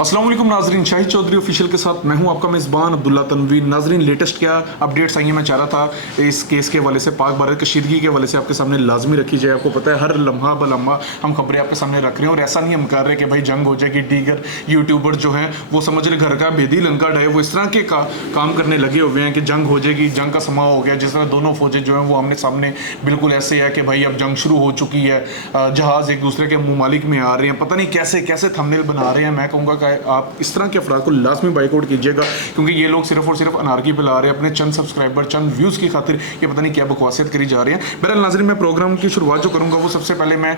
अस्सलाम वालेकुम नाजरीन, शाहिद चौधरी ऑफिशियल के साथ मैं हूं आपका मेज़बान अब्दुल्ला तनवीर। नाजरीन, लेटेस्ट क्या अपडेट्स आई हैं, मैं चाह रहा था इस केस के हवाले से, पाक भारत कशीदगी के हवाले से आपके सामने लाजमी रखी जाए। आपको पता है हर लम्हा ब लम्हा हम खबरें आपके सामने रख रहे हैं और ऐसा नहीं हम कर रहे कि भाई जंग हो जाएगी। दीगर यूट्यूबर जो है वो समझ रहे घर का भेदी लंका ढाए, वो इस तरह के काम करने लगे हुए हैं कि जंग हो जाएगी, जंग का समा हो गया। जिस तरह दोनों फौजें जो हैं वो आमने सामने बिल्कुल ऐसे है कि भाई अब जंग शुरू हो चुकी है, जहाज़ एक दूसरे के ममालिक में आ रहे हैं, पता नहीं कैसे कैसे थंबनेल बना रहे हैं। मैं कहूँगा कि आप इस तरह के अफराद को लाजमी बाइकआउट कीजिएगा, क्योंकि ये लोग सिर्फ और सिर्फ अनारकी फैला रहे हैं अपने चंद सब्सक्राइबर, चंद व्यूज़ की खातिर। ये पता नहीं क्या बकवासियत करी जा रही है। बहरहाल नाज़रीन, मैं प्रोग्राम की शुरुआत जो करूँगा वो सबसे पहले मैं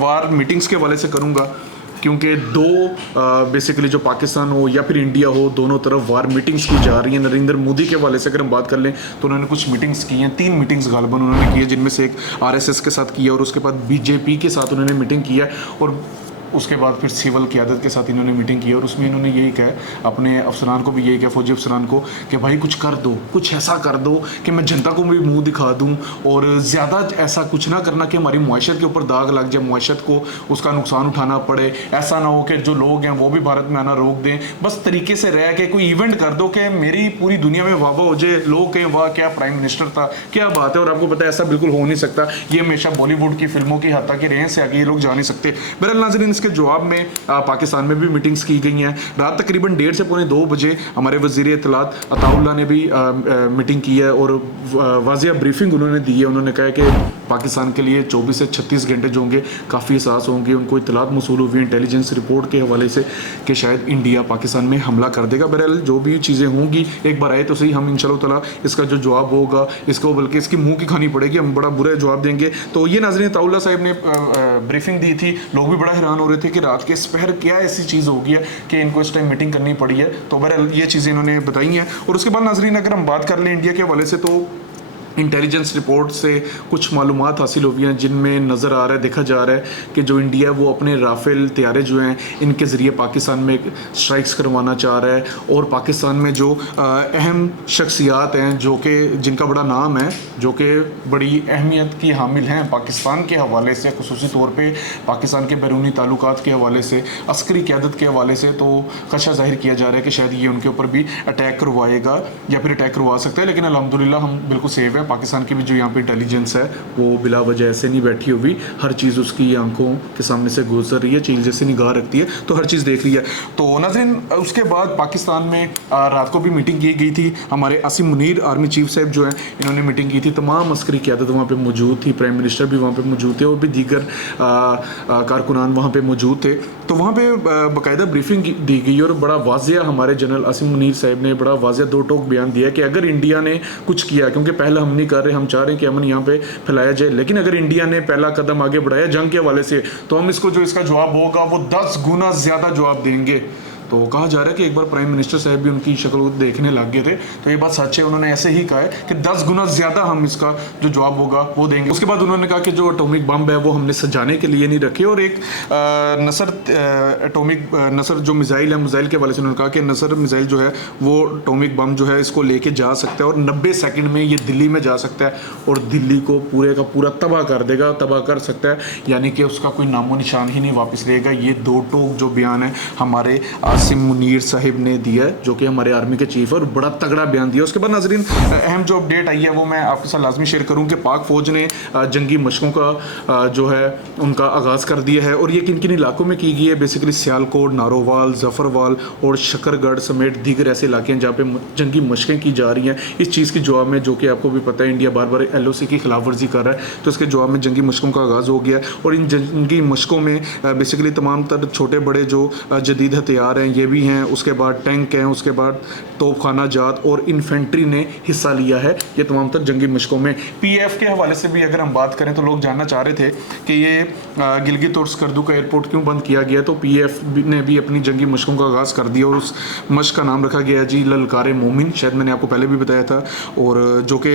वार मीटिंग्स के हवाले से करूँगा, क्योंकि दो बेसिकली जो पाकिस्तान हो या फिर इंडिया हो, दोनों तरफ वार मीटिंग्स की जा रही हैं। नरेंद्र मोदी के हवाले से अगर हम बात कर लें तो उन्होंने कुछ मीटिंग्स की हैं, 3 मीटिंग्स गालिबन उन्होंने की है, जिनमें से एक आरएसएस के साथ की है और उसके बाद बीजेपी के साथ उन्होंने मीटिंग की है और उसके बाद फिर सिविल क़यादत के साथ इन्होंने मीटिंग की और उसमें इन्होंने यही कहा, अपने अफसरान को भी यही कहा, फौजी अफसरान को, कि भाई कुछ कर दो, कुछ ऐसा कर दो कि मैं जनता को भी मुंह दिखा दूं और ज़्यादा ऐसा कुछ ना करना कि हमारी मुआशरत के ऊपर दाग लग जाए, मुआशरत को उसका नुकसान उठाना पड़े। ऐसा ना हो कि जो लोग हैं वो भी भारत में आना रोक दें। बस तरीके से रह के कोई इवेंट कर दो कि मेरी पूरी दुनिया में वाह हो जाए, लोग कहें वाह क्या प्राइम मिनिस्टर था, क्या बात है। और आपको पता है ऐसा बिल्कुल हो नहीं सकता, ये हमेशा बॉलीवुड की फिल्मों की हद तक के रेंज से आगे ये लोग जा नहीं सकते। बहरहाल नाज़रीन, इसके जवाब में पाकिस्तान में भी मीटिंग्स की गई हैं। रात तकरीबन 1:30 से पौने 2 बजे हमारे वज़ीर इत्तलात अताउल्लाह ने भी मीटिंग की है और वाज़िया ब्रीफिंग उन्होंने दी है। उन्होंने कहा कि पाकिस्तान के लिए 24 से 36 घंटे जो होंगे काफ़ी एहसास होंगे। उनको इत्तलात मौसूल हुई इंटेलिजेंस रिपोर्ट के हवाले से कि शायद इंडिया पाकिस्तान में हमला कर देगा। बहरहाल जो भी चीज़ें होंगी एक बार आए तो सही, हम इंशाल्लाह ताला इसका जो जवाब होगा इसको बल्कि इसकी मुँह की खानी पड़ेगी, हम बड़ा बुरा जवाब देंगे। तो ये नाज़रीन अताउल्लाह साहब ने ब्रीफिंग दी थी। लोग भी बड़ा हैरान हो रहे थे कि रात के पहर क्या ऐसी चीज़ हो गई है कि इनको इस टाइम मीटिंग करनी पड़ी है। तो बहरहाल ये चीज़ें इन्होंने बताई हैं। और उसके बाद नाज़रीन अगर हम बात कर लें इंडिया के हवाले से, तो इंटेलिजेंस रिपोर्ट से कुछ मालूमात हासिल हुई हैं, जिनमें नज़र आ रहा है, देखा जा रहा है कि जो इंडिया है वो अपने राफेल तैयारे जो हैं इनके ज़रिए पाकिस्तान में स्ट्राइक्स करवाना चाह रहा है। और पाकिस्तान में जो अहम शख्सियात हैं जो कि जिनका बड़ा नाम है, जो कि बड़ी अहमियत की हामिल हैं पाकिस्तान के हवाले से, खुसूसी तौर पे पाकिस्तान के बैरूनी ताल्लुकात के हवाले से, अस्करी क़यादत के हवाले से, तो खदशा ज़ाहिर किया जा रहा है कि शायद ये उनके ऊपर भी अटैक करवाएगा या फिर अटैक करवा सकता है। लेकिन अल्हम्दुलिल्लाह हम बिल्कुल सेफ है। पाकिस्तान की भी जो यहाँ पे इंटेलिजेंस है वो बिला वजह ऐसे नहीं बैठी हुई, हर चीज़ उसकी आंखों के सामने से गुजर रही है, चीज़ जैसे निगाह रखती है तो हर चीज़ देख रही है। तो नाज़रीन उसके बाद पाकिस्तान में रात को भी मीटिंग की गई थी। हमारे आसिम मुनीर आर्मी चीफ साहब जो है इन्होंने मीटिंग की थी। तमाम अस्करी क़यादत वहाँ पर मौजूद थी, प्राइम मिनिस्टर भी वहाँ पर मौजूद थे और भी दीगर कारकुनान वहाँ पर मौजूद थे। तो वहाँ पर बाकायदा ब्रीफिंग दी गई और बड़ा वाज़िया हमारे जनरल आसिम मुनीर साहब ने बड़ा वाज़िया दो टोक बयान दिया कि अगर इंडिया ने कुछ किया, क्योंकि पहला हम नहीं कर रहे, हम चाह रहे हैं कि अमन यहाँ पे फैलाया जाए, लेकिन अगर इंडिया ने पहला कदम आगे बढ़ाया जंग के हवाले से तो हम इसको जो इसका जवाब होगा वो 10 गुना ज़्यादा जवाब देंगे। तो कहा जा रहा है कि एक बार प्राइम मिनिस्टर साहब भी उनकी शक्ल देखने लग गए थे, तो ये बात सच है। उन्होंने ऐसे ही कहा है कि 10 गुना ज़्यादा हम इसका जो जवाब होगा वो देंगे। उसके बाद उन्होंने कहा कि जो एटॉमिक बम है वो हमने सजाने के लिए नहीं रखे और एक नसर जो मिसाइल है, मिसाइल के हवाले से उन्होंने कहा कि नसर मिसाइल जो है वो एटॉमिक बम जो है इसको लेके जा सकता है और 90 सेकंड में ये दिल्ली में जा सकता है और दिल्ली को पूरे का पूरा तबाह कर देगा, तबाह कर सकता है, यानी कि उसका कोई नामो निशान ही नहीं वापस रहेगा। ये दो टोक जो बयान है हमारे आसिम मुनीर साहिब ने दिया है, जो कि हमारे आर्मी के चीफ है और बड़ा तगड़ा बयान दिया। उसके बाद नाजरीन अहम जो अपडेट आई है वो मैं आपके साथ लाजमी शेयर करूं कि पाक फ़ौज ने जंगी मशकों का जो है उनका आगाज़ कर दिया है और ये किन किन इलाकों में की गई है। बेसिकली सियालकोट, नारोवाल, जफरवाल और शकरगढ़ समेत दीगर ऐसे इलाके हैं जहाँ पे जंगी मशकें की जा रही हैं। इस चीज़ के जवाब में, जो कि आपको भी पता है, इंडिया बार बार LOC की खिलाफ वर्जी कर रहा है, तो इसके जवाब में जंगी मशकों का आगाज़ हो गया और इन जंगी मशकों में बेसिकली तमाम तर छोटे बड़े जो जदीद हथियार हैं हैं, ये भी हैं, उसके बाद टैंक हैं, उसके बाद तोपखाना जात और इन्फेंट्री ने हिस्सा लिया है ये तमाम तर जंगी मशकों में। पीएफ के हवाले से भी अगर हम बात करें तो लोग जानना चाह रहे थे कि ये गिलगित और स्कर्दू का एयरपोर्ट क्यों बंद किया गया, तो पीएफ ने भी अपनी जंगी मशकों का आगाज़ कर दिया और उस मश्क का नाम रखा गया जी ललकार मोमिन, शायद मैंने आपको पहले भी बताया था, और जो कि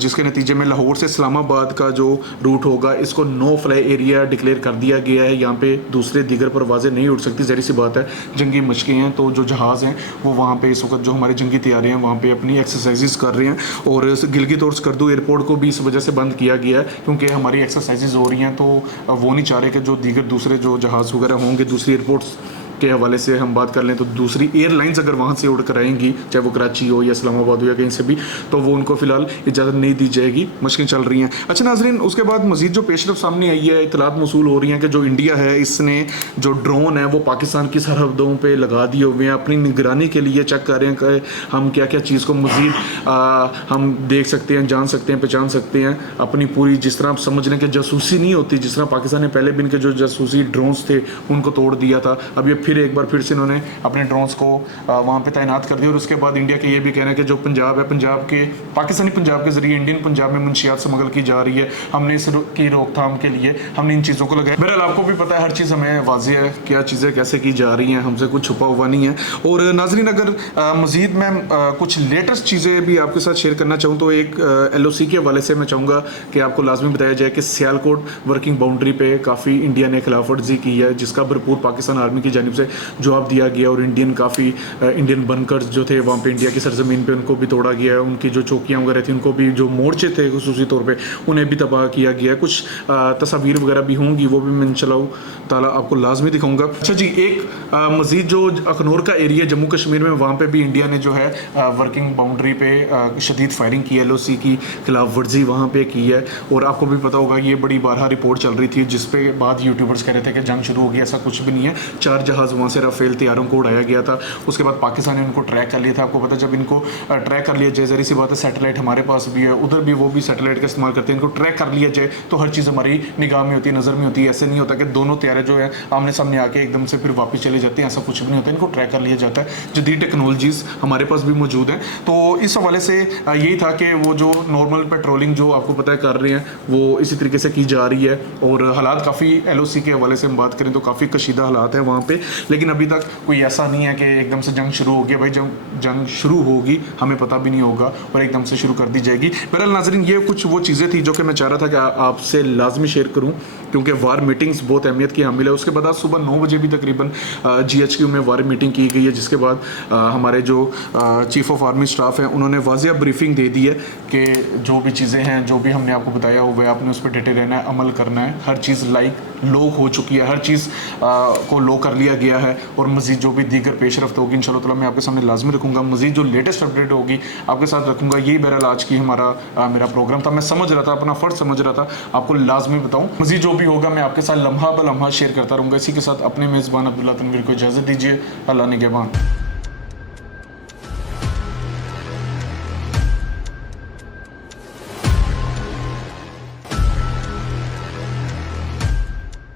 जिसके नतीजे में लाहौर से इस्लामाबाद का जो रूट होगा इसको नो फ्लाई एरिया डिक्लेयर कर दिया गया है। यहाँ पे दूसरे दीगर परवाज़ें नहीं उड़ सकती, ज़ाहिर सी बात है जंगी मशकें हैं, तो जो जहाज़ हैं वो वहाँ पे इस वक्त जो हमारी जंगी तैयारियाँ हैं वहाँ पे अपनी एक्सरसाइजेज कर रहे हैं। और गिलगित और स्कर्दू एयरपोर्ट को भी इस वजह से बंद किया गया है क्योंकि हमारी एक्सरसाइजेज हो रही हैं, तो वो नहीं चाह रहे कि जो दीगर दूसरे जो जहाज़ वगैरह होंगे दूसरी एयरपोर्ट्स के हवाले से हम बात कर लें तो दूसरी एयरलाइंस अगर वहाँ से उड़ कर आएंगी, चाहे वो कराची हो या इस्लामाबाद हो या कहीं से भी, तो वो उनको फिलहाल इजाज़त नहीं दी जाएगी, मशकें चल रही हैं। अच्छा नाजरीन, उसके बाद मज़ीद जो पेशरफ सामने आई है, इतलात मौसूल हो रही हैं कि जो इंडिया है इसने जो ड्रोन है वो पाकिस्तान की सरहदों पर लगा दिए हुए हैं, अपनी निगरानी के लिए चेक कर रहे हैं कि हम क्या क्या चीज़ को मज़ीद हम देख सकते हैं, जान सकते हैं, पहचान सकते हैं। अपनी पूरी जिस तरह आप समझ लें कि जासूसी नहीं होती, जिस तरह पाकिस्तान ने पहले भी इनके जो जासूसी ड्रोन्स थे उनको तोड़ दिया था, अब ये फिर एक बार फिर से इन्होंने अपने ड्रोन्स को वहाँ पे तैनात कर दिया। और उसके बाद इंडिया के ये भी कहना है कि जो पंजाब है, पंजाब के पाकिस्तानी पंजाब के ज़रिए इंडियन पंजाब में मंशियात स्मगल की जा रही है, हमने इसकी रोकथाम के लिए हमने इन चीज़ों को लगाया। बहरहाल आपको भी पता है हर चीज़ हमें वाज़ेह है, क्या चीज़ें कैसे की जा रही हैं, हमसे कुछ छुपा हुआ नहीं है। और नाजरीन अगर मज़ीद मैं कुछ लेटेस्ट चीज़ें भी आपके साथ शेयर करना चाहूँ तो एक LOC के हवाले से मैं चाहूँगा कि आपको लाजमी बताया जाए कि सियालकोट वर्किंग बाउंड्री पे काफ़ी इंडिया ने खिलाफ वर्जी की है, जिसका भरपूर पाकिस्तान आर्मी की जानिब से जवाब दिया गया। और इंडियन बनकर्स जो थे वहाँ पे इंडिया की सरजमीन पे उनको भी तोड़ा गया है, उनकी जो चौकियाँ वगैरह थी उनको भी, जो मोर्चे थे खुसूसी तौर पे उन्हें भी तबाह किया गया है। कुछ तस्वीर वगैरह भी होंगी, वो भी मैं इंशाअल्लाह ताला आपको लाजमी दिखाऊंगा। अच्छा जी, एक मज़ीद जो अखनूर का एरिया जम्मू कश्मीर में, वहाँ पे भी इंडिया ने जो है वर्किंग बाउंड्री पे शदीद फायरिंग की है, LOC की खिलाफ वर्जी वहाँ पे की है। और आपको भी पता होगा ये बड़ी बारहा रिपोर्ट चल रही थी जिसपे बाद यूट्यूबर्स कह रहे थे कि जंग शुरू हो गई, ऐसा कुछ भी नहीं है। 4 जहाज़ वहाँ से राफेल तैयारों को उड़ाया गया था, उसके बाद पाकिस्तान ने उनको ट्रैक कर लिया था। आपको पता, जब इनको ट्रैक कर लिया जाए, ज़ाहिर सी बात है सैटेलाइट हमारे पास भी है, उधर भी वो भी सैटेलाइट का इस्तेमाल करते हैं, इनको ट्रैक कर लिया जाए तो हर चीज़ हमारी निगाह में होती है, नज़र में होती है। ऐसे नहीं होता कि दोनों तैयारे जो है आमने सामने आके एकदम से फिर वापस चले जाते हैं, ऐसा कुछ भी नहीं होता, इनको ट्रैक कर लिया जाता है। जदीद टेक्नोलॉजीज़ हमारे पास भी मौजूद हैं। तो इस हवाले से यही था कि वो जो नॉर्मल पेट्रोलिंग जो आपको पता है कर रहे हैं वो इसी तरीके से की जा रही है। और हालात काफ़ी LOC के हवाले से हम बात करें तो काफ़ी कशीदा हालात हैं वहाँ पे, लेकिन अभी तक कोई ऐसा नहीं है कि एकदम से जंग शुरू हो गया। भाई जब जंग शुरू होगी हमें पता भी नहीं होगा और एकदम से शुरू कर दी जाएगी। बहरहाल नाज़रीन, ये कुछ वो चीज़ें थी जो कि मैं चाह रहा था कि आपसे लाजमी शेयर करूँ, क्योंकि वार मीटिंग्स बहुत अहमियत की हामिल है। उसके बाद आज सुबह 9 बजे भी तकरीबन GHQ में वार मीटिंग की गई है, जिसके बाद हमारे जो चीफ ऑफ आर्मी स्टाफ हैं उन्होंने वाज़ेह ब्रीफिंग दे दी है कि जो भी चीज़ें हैं, जो भी हमने आपको बताया हुआ है, आपने उस पर डटे रहना है, अमल करना है। हर चीज़ लॉक हो चुकी है, हर चीज़ को लॉक कर लिया गया है। और मज़ीद जो भी दीगर पेशरफ्त होगी इंशाअल्लाह ताला मैं आपके सामने लाजमी रखूँगा। मज़ीद जो लेटेस्ट अपडेट होगी आपके साथ रखूँगा। यही बहरहाल आज की मेरा प्रोग्राम था। मैं समझ रहा था, अपना फ़र्ज समझ रहा था आपको लाजमी बताऊँ। मज़ीद जो भी होगा मैं आपके साथ लम्हा ब लम्हा शेयर करता रहूँगा। इसी के साथ अपने मेज़बान अब्दुल्ला तनवीर को इजाज़त दीजिए। अल्लाह निगहबान।